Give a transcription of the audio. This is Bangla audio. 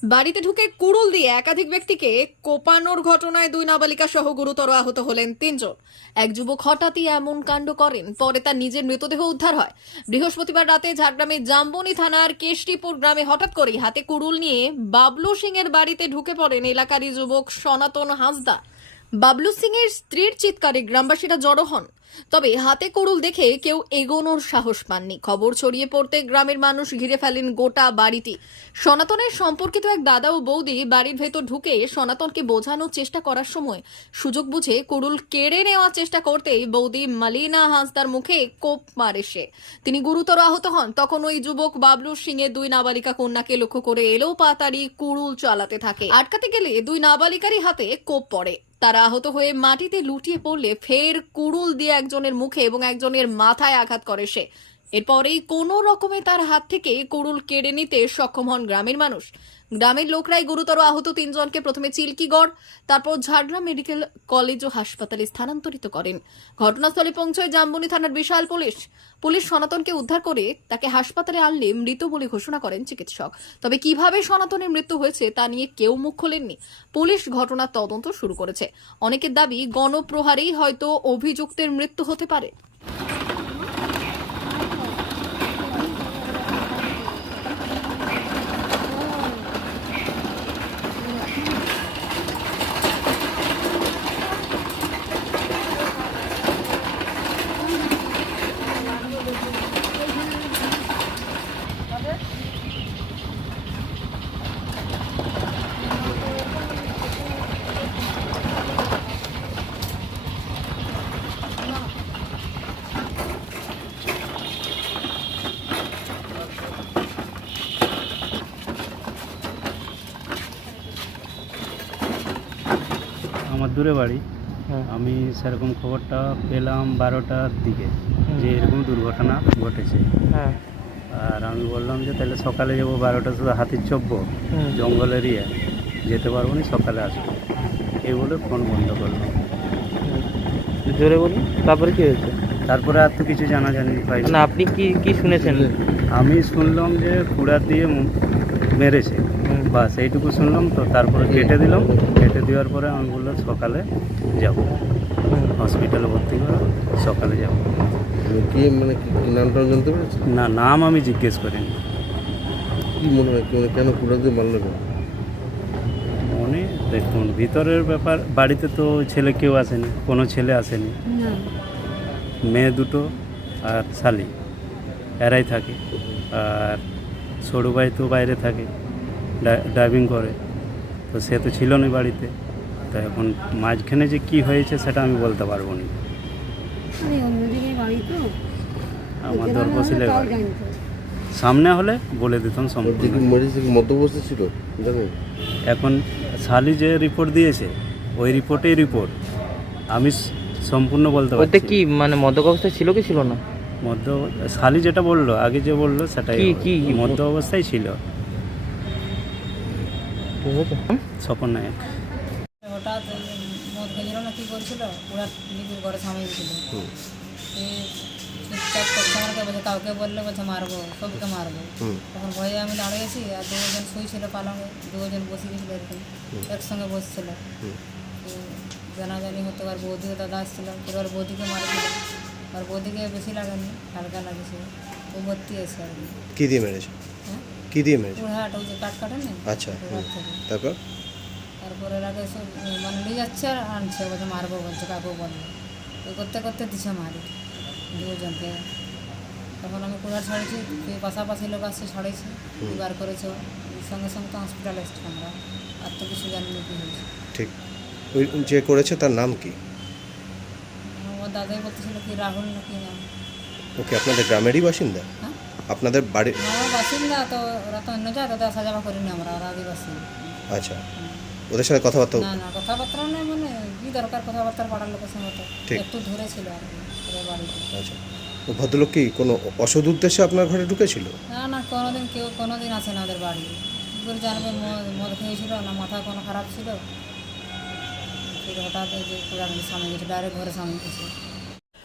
বাড়িতে ঢুকে কুড়ুল দিয়ে একাধিক ব্যক্তিকে কোপানোর ঘটনায় দুই নাবালিকা সহ গুরুতর আহত হলেন তিনজন। এক যুবক হঠাৎই এমন কাণ্ড করেন, পরে তার নিজের মৃতদেহ উদ্ধার হয়। বৃহস্পতিবার রাতে ঝাড়গ্রামের জাম্বনি থানার কেশটিপুর গ্রামে হঠাৎ করেই হাতে কুড়ুল নিয়ে বাবলু সিং এর বাড়িতে ঢুকে পড়েন এলাকারই যুবক সনাতন হাসদা। বাবলু সিং এর স্ত্রীর চিৎকারে গ্রামবাসীরা জড়ো হন। তবে হাতে কুড়ুল দেখে কেউ এগোনোর সাহস পাননি। খবর ছড়িয়ে পড়তে গ্রামের মানুষ ঘিরে ফেলেন গোটা বাড়িটি। সনাতনের সম্পর্কিত এক দাদা ও বৌদি বাড়ির ভেতর ঢুকে সনাতনকে বোঝানোর চেষ্টা করার সময় সুযোগ বুঝে কুড়ুল কেড়ে নেওয়ার চেষ্টা করতেই বৌদি মালিনা হাঁসদার মুখে কোপ মারে সে। তিনি গুরুতর আহত হন। তখন ওই যুবক বাবলু সিং এর দুই নাবালিকা কন্যাকে লক্ষ্য করে এলো পাতারি কুড়ুল চালাতে থাকে। আটকাতে গেলে দুই নাবালিকারই হাতে কোপ পড়ে। তারা আহত হয়ে মাটিতে লুটিয়ে পড়লে ফের কুড়ুল দিয়ে একজনের মুখে এবং একজনের মাথায় আঘাত করে সে। এরপরেই কোনো রকমে তার হাত থেকে কুড়ুল কেড়ে নিতে সক্ষম হন গ্রামের মানুষ। গ্রামের লোকরাই গুরুতর আহত তিনজনকে প্রথমে চিল্কিগড়, তারপর ঝাড়গ্রাম মেডিকেল কলেজ ও হাসপাতালে স্থানান্তরিত করেন। ঘটনাস্থলে পৌঁছয় জাম্বনি থানার বিশাল পুলিশ। পুলিশ সনাতনকে উদ্ধার করে তাকে হাসপাতালে আনলে মৃত বলে ঘোষণা করেন চিকিৎসক। তবে কীভাবে সনাতনের মৃত্যু হয়েছে তা নিয়ে কেউ মুখ খোলেননি। পুলিশ ঘটনার তদন্ত শুরু করেছে। অনেকের দাবি, গণপ্রহারেই হয়তো অভিযুক্তের মৃত্যু হতে পারে আমার দূরে বাড়ি আমি সেরকম খবরটা পেলাম বারোটার দিকে যে এরকম দুর্ঘটনা ঘটেছে। হ্যাঁ। আর আমি বললাম যে তাহলে সকালে যাব বারোটা শুধু হাতির হুম। জঙ্গল এরিয়া যেতে পারব না সকালে আসব। এই বলে ফোন বন্ধ করলাম। জোরে বলুন তারপরে কি হয়েছে? তারপরে আর তো কিছু জানা জানি পাই মানে আপনি কি কি শুনেছেন? আমি শুনলাম যে কুড়ার দিয়ে মেরেছে। বাস এইটুকু শুনলাম তো তারপরে কেটে দিলাম। কেটে দেওয়ার পরে আমি বললাম সকালে যাব। হসপিটালে ভর্তি করে সকালে যাব। কি মানে কি কি নামটা জানতে পেরেছেন না নাম আমি জিজ্ঞেস করিনি। কি মনে হয় কেন কুড়া দিয়ে মারলো কেন? মনে দেখুন ভিতরের ব্যাপার বাড়িতে তো ছেলে কেউ আসেনি কোনো ছেলে আসেনি। মেয়ে দুটো আর শালি এরাই থাকে। আর সরু ভাই তো বাইরে থাকে ডা- ড্রাইভিং করে। তো সে তো ছিল না বাড়িতে। তো এখন মাঝখানে যে কি হয়েছে সেটা আমি বলতে পারব না। মানে আমার দরপশিলে বাড়ি। সামনে হলে বলে দিতাম সম্পূর্ণ। ছিল? এখন শালি যে রিপোর্ট দিয়েছে ওই রিপোর্টেই রিপোর্ট আমি সম্পূর্ণ বলতে পারছি কি মানে মদ্যপ অবস্থায় ছিল কি ছিল না? মধ্য শালি যেটা বলল আগে যে বলল সেটাই কি- হবে। কি- মধ্য অবস্থায় ছিল। স্বপন নায়ক। হঠাৎ মদ খেয়েছিল না কী করছিল? পুরা লিপির ঘরে সামনে ছিল চুপচাপ করছে আমাকে বলছে কাউকে বললে? বলছে মারবো সবকে মারবো। তখন ভয়ে আমি দাঁড়িয়েছি আর দুজন শুয়েছিল পালঙে দুজন বসে গেছিল এরকম একসঙ্গে বসছিল। জানাজানি হতো আর বৌদিও দাদা আসছিল এবার বৌদিকে মারেছিল। আর বৌদিকে বেশি লাগেনি হালকা লাগেছে ও ভর্তি আছে আর কি দিয়ে মেরেছে? কি দিয়ে মেরেছে? পুরহাট ওই যে কাঠ কাটে না আচ্ছা, তারপর? তারপরে এর আগে সব মানে নিয়ে যাচ্ছে আর আনছে বলছে মারবো বলছে কাকু বলল ওই করতে করতে দিছে মারি। দুজনকে। তখন আমি কুড়ার ছাড়েছি কেউ পাশাপাশি লোক আসছে ছাড়েছি বার করেছে। সঙ্গে সঙ্গে তো হসপিটালে এসছি আমরা। আর তো কিছু জানিনি কি হয়েছে। ঠিক। ওই যে করেছে তার নাম কি? আমার দাদাই বলতেছিল কি রাহুল নাকি নাম। ওকে আপনাদের গ্রামেরই বাসিন্দা? হ্যাঁ আপনাদের বাড়ি বাসিন্দা তো ওরা তো অন্য তাদের আসা যাওয়া করিনি আমরা ওরা আদিবাসী। আচ্ছা। ওদের সাথে কথাবার্তা না না কথাবার্তা নেই মানে কি দরকার কথাবার্তা পাড়ার লোকের সঙ্গে তো। একটু ধরে ছিল আর আচ্ছা। ও ভদ্রলোক কি কোনো অসৎ উদ্দেশ্যে আপনার ঘরে ঢুকেছিল? না না কোনোদিন কেউ কোনোদিন আসে না ওদের বাড়ি। কী করে জানবে মদ খেয়েছিল না মাথা কোনো খারাপ ছিল? হঠাৎ যে পুরা সামনে গেছে ডাইরেক্ট ঘরে সামনে গেছে